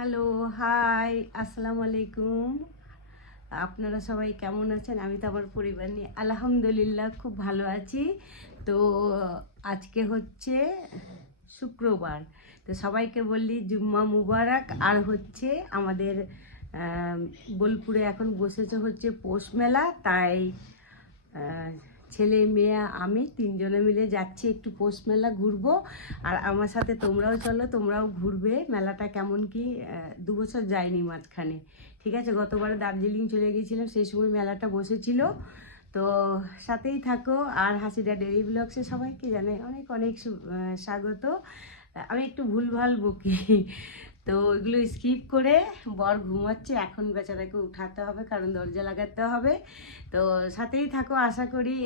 Hello, high, আসসালামু আলাইকুম। আপনারা সবাই কেমন আছেন? আমি তো আমার পরিবার নিয়ে আলহামদুলিল্লাহ খুব ভালো আছি। তো আজকে হচ্ছে শুক্রবার, তো সবাইকে বললি জুম্মা মুবারক। আর হচ্ছে আমাদের বোলপুরে এখন বসেছে হচ্ছে পৌষ মেলা, তাই ছেলে মেয়ে আমি তিনজনে মিলে যাচ্ছি একটু পৌষ মেলা ঘুরবো। আর আমার সাথে তোমরাও চলো, তোমরাও ঘুরবে। মেলাটা কেমন কি 2 বছর যায়নি মাঝখানে, ঠিক আছে? গতবারে দার্জিলিং চলে গিয়েছিলাম, সেই সময় মেলাটা বসেছিল। তো সাথেই থাকো। আর হাসিটা ডেইলি ব্লগসে সবাইকে জানাই অনেক অনেক স্বাগত। আমি একটু ভুলভাল বকি, তো ওইগুলো স্কিপ করে বর ঘুমাচ্ছে, এখন বেচারাকে উঠাতে হবে কারণ দরজা লাগাতে হবে। তো সাথেই থাকো, আশা করি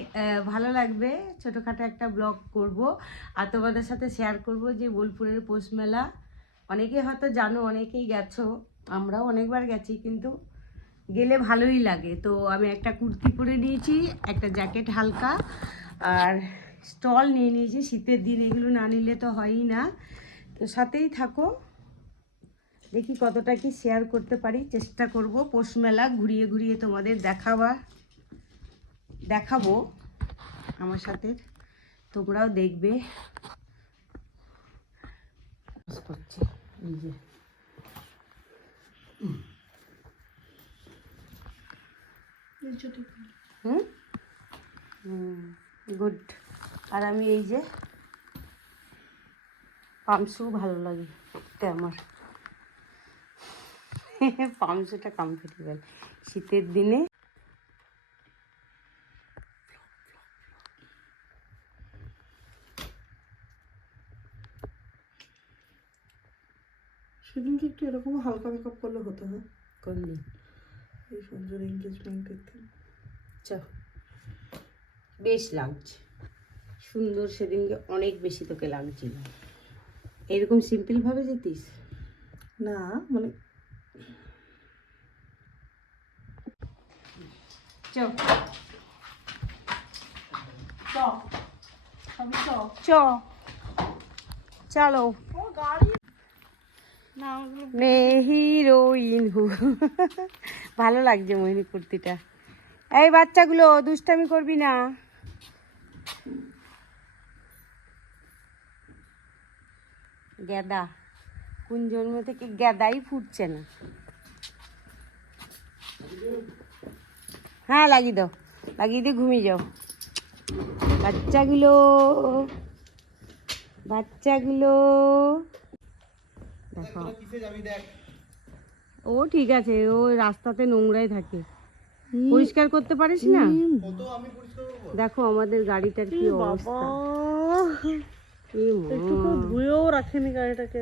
ভালো লাগবে। ছোটোখাটো একটা ব্লগ করব আর তোমাদের সাথে শেয়ার করব যে বোলপুরের পৌষ মেলা অনেকেই হয়তো জানো, অনেকেই গেছো, আমরাও অনেকবার গেছি, কিন্তু গেলে ভালোই লাগে। তো আমি একটা কুর্তি পরে নিয়েছি, একটা জ্যাকেট হালকা, আর স্টল নিয়ে নিয়েছি। শীতের দিন এগুলো না নিলে তো হয়ই না। তো সাথেই থাকো, দেখি কতটা কি শেয়ার করতে পারি, চেষ্টা করব। পৌষ মেলা ঘুরিয়ে ঘুরিয়ে তোমাদের দেখাবো আমার সাথে, তোমরাও দেখবে। করছি এই যে গুড। আর আমি এই যে পামশু ভালো লাগে দেখতে আমার। পামশুটা কমফোর্টেবল শীতের দিনে। সেদিনকে একটু এরকম হালকা মেকআপ করলে হতো না? কোন দিন? এই সঞ্জুর এনগেজমেন্টের দিন। বেশ লাগছে, সুন্দর। সেদিনকে অনেক বেশি তোকে লাগছিল। এরকম সিম্পলভাবে যেতিস না মানে চ চ আমি চ চ চলো। না মে হিরোইন হু। ভালো লাগছে মোহিনী কুর্তিটা। এই বাচ্চাগুলো দুষ্টামি করবি না। গেদা কোন জন্ম থেকে গেদাই ফুটছে না। হ্যাঁ লাগিয়ে দাও, লাগিয়ে দিয়ে ঘুমিয়ে যাও। বাচ্চাগুলো বাচ্চাগুলো দেখো, ও ঠিক আছে, ও রাস্তাতে নোংরাই থাকে, পরিষ্কার করতে পারিস না। দেখো আমাদের গাড়িটার কি অবস্থা। একটু তো ধুয়েও রাখেনি গাড়িটাকে।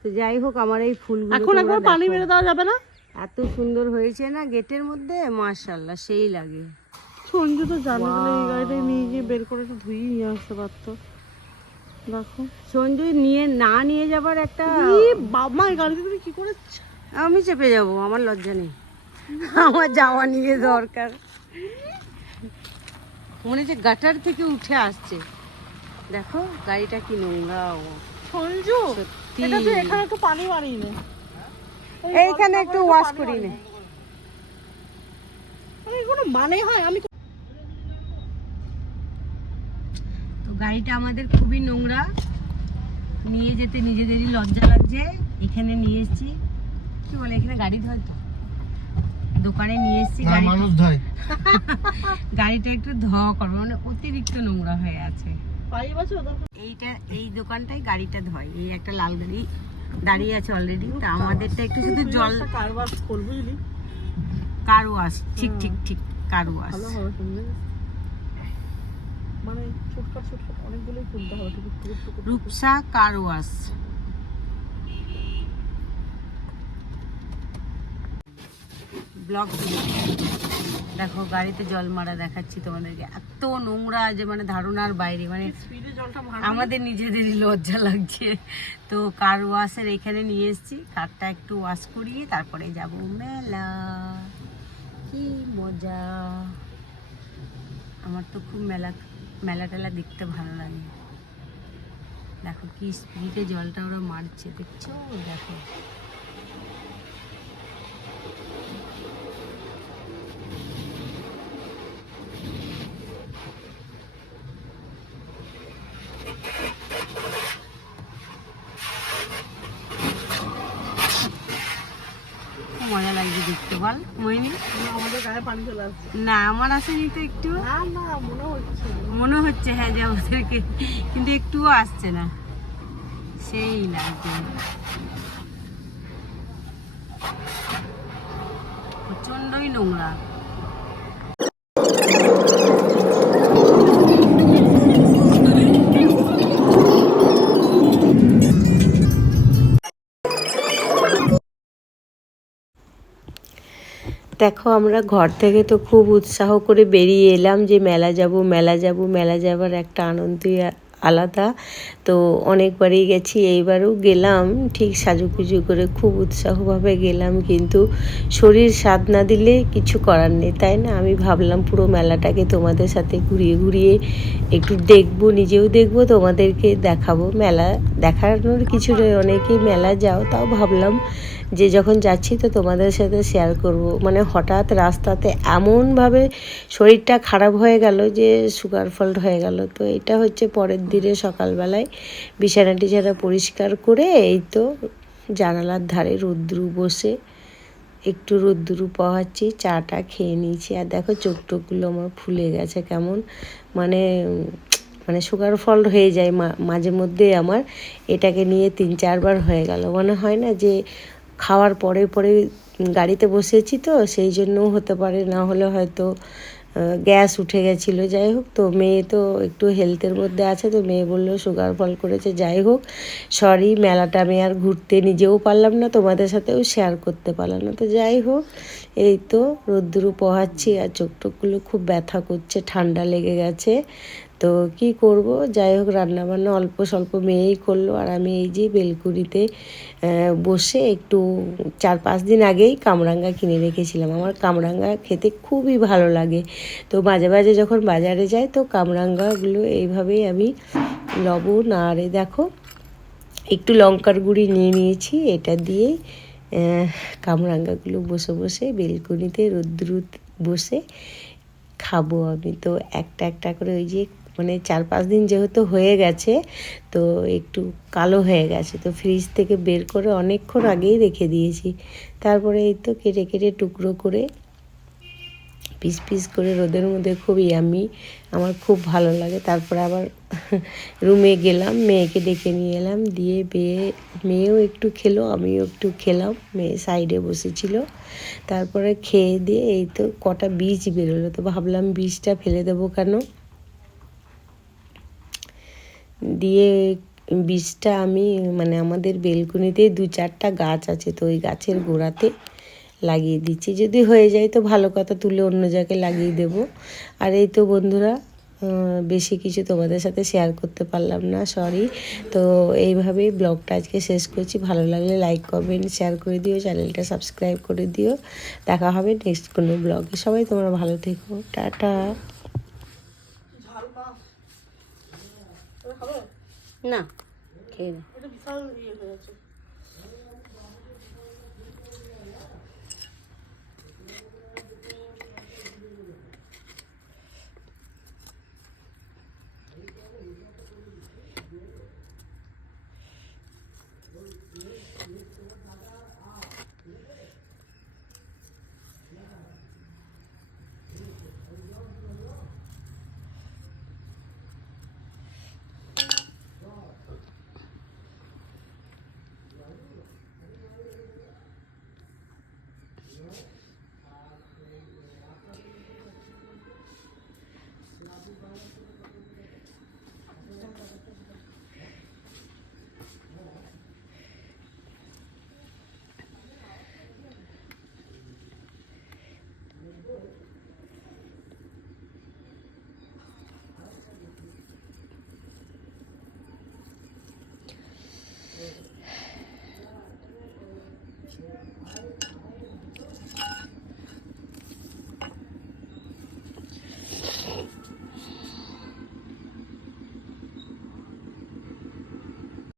তো যাই হোক, আমার এই ফুলগুলো এখন একবার পানি মেরে দেওয়া যাবে না? এত সুন্দর হয়েছে না গেটের মধ্যে, মাশাআল্লাহ সেই লাগে। সঞ্জু তো জানে বলে এই গাড়িটা নিয়ে গিয়ে বের করে একটু ধুয়ে নিয়ে আসতে পারতো। দেখো সঞ্জয় নিয়ে যাবার একটা। বাবা এই গাড়িতে তুমি কি করে? আমি চেপে যাব, আমার লজ্জা নেই। আমার যাওয়া নিয়ে দরকার। মনে হচ্ছে গাটার থেকে উঠে আসছে। দেখো গাড়িটা কি নোংরা। সঞ্জু সত্যি এটা তো এখানে একটু পানি মারি নে, এইখানে একটু ওয়াশ করি নে। কোনো মানে হয়? আমি তো গাড়িটা আমাদের খুবই নোংরা, নিয়ে যেতে নিজেদেরই লজ্জা লাগছে। এখানে নিয়ে এসেছি, কি বলে এখানে গাড়ি ধোয়, তো দোকানে নিয়ে এসেছি। মানুষ ধয়। গাড়িটা একটু ধোয়া করবো, মানে অতিরিক্ত নোংরা হয়ে আছে। এই দোকানটাই গাড়িটা ধয়। এই একটা লাল গাড়ি দাঁড়িয়ে আছে অলরেডি, তা আমাদেরটা একটু শুধু জল কার ওয়াশ করব, বুঝলি? কার ওয়াশ, ঠিক ঠিক ঠিক, কার ওয়াশ। ভালো হবে শুনলে, মানে ছোটখাট অনেকগুলোই খুলতে হবে। Rupsa car wash. ব্লগ দেখো, গাড়িতে জল মারা দেখাচ্ছি তোমাদেরকে, এত নোংরা যে মানে ধারণার বাইরে। মানে আমাদের নিজেদেরই লজ্জা লাগছে। তো কার ওয়াশের এখানে নিয়ে এসেছি, কারটা একটু ওয়াশ করিয়ে তারপরে যাব মেলা। কি মজা! আমার তো খুব মেলা টেলা দেখতে ভালো লাগে। দেখো কি স্পিডে জলটা ওরা মারছে, দেখছো? দেখো মজা লাগছে দেখতে, বল মইনি? আমাদের গায়ে পানি চলে আসছে। না আমার আসেনি তো একটু। না না, মনে হচ্ছে হ্যাঁ যে আমাদেরকে, কিন্তু একটুও আসছে না, সেই লাগছে। প্রচন্ডই নোংরা। দেখো আমরা ঘর থেকে তো খুব উৎসাহ করে বেরিয়ে এলাম যে মেলা যাব মেলা যাব, মেলা যাবার একটা আনন্দই আলাদা। তো অনেকবারই গেছি, এইবারও গেলাম ঠিক সাজুগুজু করে, খুব উৎসাহভাবে গেলাম, কিন্তু শরীর সাথ না দিলে কিছু করার নেই, তাই না? আমি ভাবলাম পুরো মেলাটাকে তোমাদের সাথে ঘুরিয়ে ঘুরিয়ে একটু দেখবো, নিজেও দেখবো, তোমাদেরকে দেখাবো। মেলা দেখানোর কিছু নয়, অনেকেই মেলা যাও, তাও ভাবলাম যে যখন যাচ্ছি তো তোমাদের সাথে শেয়ার করব। মানে হঠাৎ রাস্তাতে এমনভাবে শরীরটা খারাপ হয়ে গেল যে সুগার ফল্ট হয়ে গেল। তো এটা হচ্ছে পরের দিনে সকালবেলায় বিছানা টিছানা পরিষ্কার করে এই তো জানালার ধারে রোদ্রু বসে একটু রোদ্দুরু পোহাচ্ছি, চাটা খেয়ে নিয়েছি। আর দেখো চোখ টোকগুলো আমার ফুলে গেছে কেমন, মানে মানে সুগার ফল হয়ে যায় মাঝে মধ্যে আমার। এটাকে নিয়ে 3-4 বার হয়ে গেল, মনে হয় না যে খাওয়ার পরে পরে গাড়িতে বসেছি তো সেই জন্যও হতে পারে, না হলে হয়তো গ্যাস উঠে গেছিলো। যাই হোক, তো মেয়ে তো একটু হেলথের মধ্যে আছে, তো মেয়ে বললো সুগার ফল করেছে। যাই হোক, সরি, মেলাটা আমি আর ঘুরতে নিজেও পারলাম না, তোমাদের সাথেও শেয়ার করতে পারলাম না। তো যাই হোক, এই তো রোদ্দুরু পোহাচ্ছি আর চোখ টোকগুলো খুব ব্যথা করছে, ঠান্ডা লেগে গেছে। তো কি করব, যাই হোক রান্নাবান্না অল্প স্বল্প মেয়েই করলো, আর আমি এই যে বেলকুনিতে বসে একটু 4-5 দিন আগেই কামরাঙ্গা কিনে রেখেছিলাম। আমার কামরাঙ্গা খেতে খুবই ভালো লাগে, তো মাঝে মাঝে যখন বাজারে যাই তো কামরাঙ্গাগুলো এইভাবেই আমি লবণ আর দেখো একটু লঙ্কার গুঁড়ি নিয়ে নিয়েছি, এটা দিয়ে কামরাঙ্গাগুলো বসে বসে বেলকুনিতে রোদ্দুর বসে খাবো আমি। তো একটা একটা করে ওই যে মানে 4-5 দিন যেহেতু হয়ে গেছে তো একটু কালো হয়ে গেছে, তো ফ্রিজ থেকে বের করে অনেকক্ষণ আগেই রেখে দিয়েছি। তারপরে এই তো কেটে কেটে টুকরো করে পিস পিস করে রোদের মধ্যে, খুব ইয়ামি, আমার খুব ভালো লাগে। তারপরে আবার রুমে গেলাম, মেয়েকে ডেকে নিয়ে এলাম, দিয়ে মেয়েও একটু খেলো, আমিও একটু খেলাম, মেয়ে সাইডে বসেছিল। তারপরে খেয়ে দিয়ে এই তো কটা বীজ বেরোলো, তো ভাবলাম বীজটা ফেলে দেবো কেন, দিয়ে বীজটা আমি মানে আমাদের বেলকুনিতেই 2-4টা গাছ আছে, তো ওই গাছের গোড়াতে লাগিয়ে দিচ্ছি, যদি হয়ে যায় তো ভালো কথা, তুলে অন্য জায়গায় লাগিয়ে দেব। আর এই তো বন্ধুরা, বেশি কিছু তোমাদের সাথে শেয়ার করতে পারলাম না, সরি। তো এইভাবেই ব্লগটা আজকে শেষ করছি। ভালো লাগলে লাইক কমেন্ট শেয়ার করে দিও, চ্যানেলটা সাবস্ক্রাইব করে দিও। দেখা হবে নেক্সট কোনো ব্লগে। সবাই তোমরা ভালো থেকো, টাটা। না খেয়ে এটা বিশাল ইয়ে হয়ে গেছে।